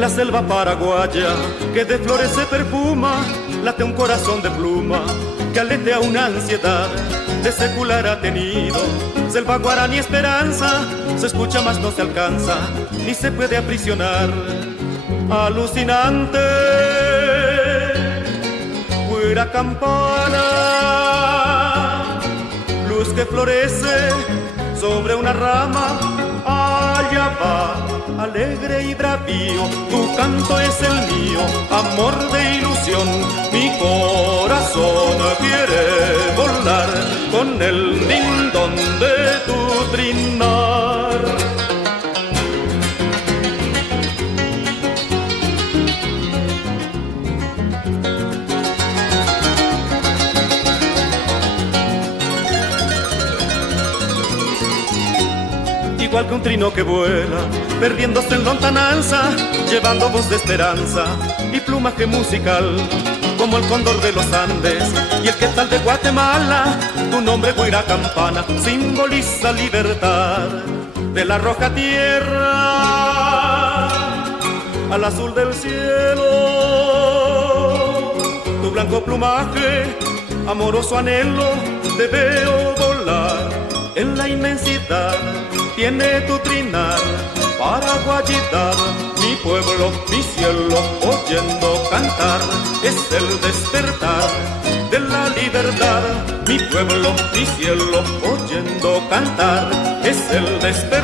En la selva paraguaya que de flores se perfuma, late un corazón de pluma que aletea una ansiedad de secular ha tenido. Selva guaraní esperanza, se escucha mas no se alcanza, ni se puede aprisionar. Alucinante, fuera campana, luz que florece sobre una rama, allá va, alegre y bravío, tu canto es el mío, amor de ilusión, mi corazón quiere volar con el lindón de tu trinar. Igual que un trino que vuela, perdiéndose en lontananza, llevando voz de esperanza y plumaje musical, como el cóndor de los Andes y el quetzal de Guatemala. Tu nombre, Guira Campana, simboliza libertad. De la roja tierra al azul del cielo, tu blanco plumaje, amoroso anhelo, te veo volar en la inmensidad. Tiene tu trinar, paraguayidad, mi pueblo, mi cielo, oyendo cantar, es el despertar de la libertad. Mi pueblo, mi cielo, oyendo cantar, es el despertar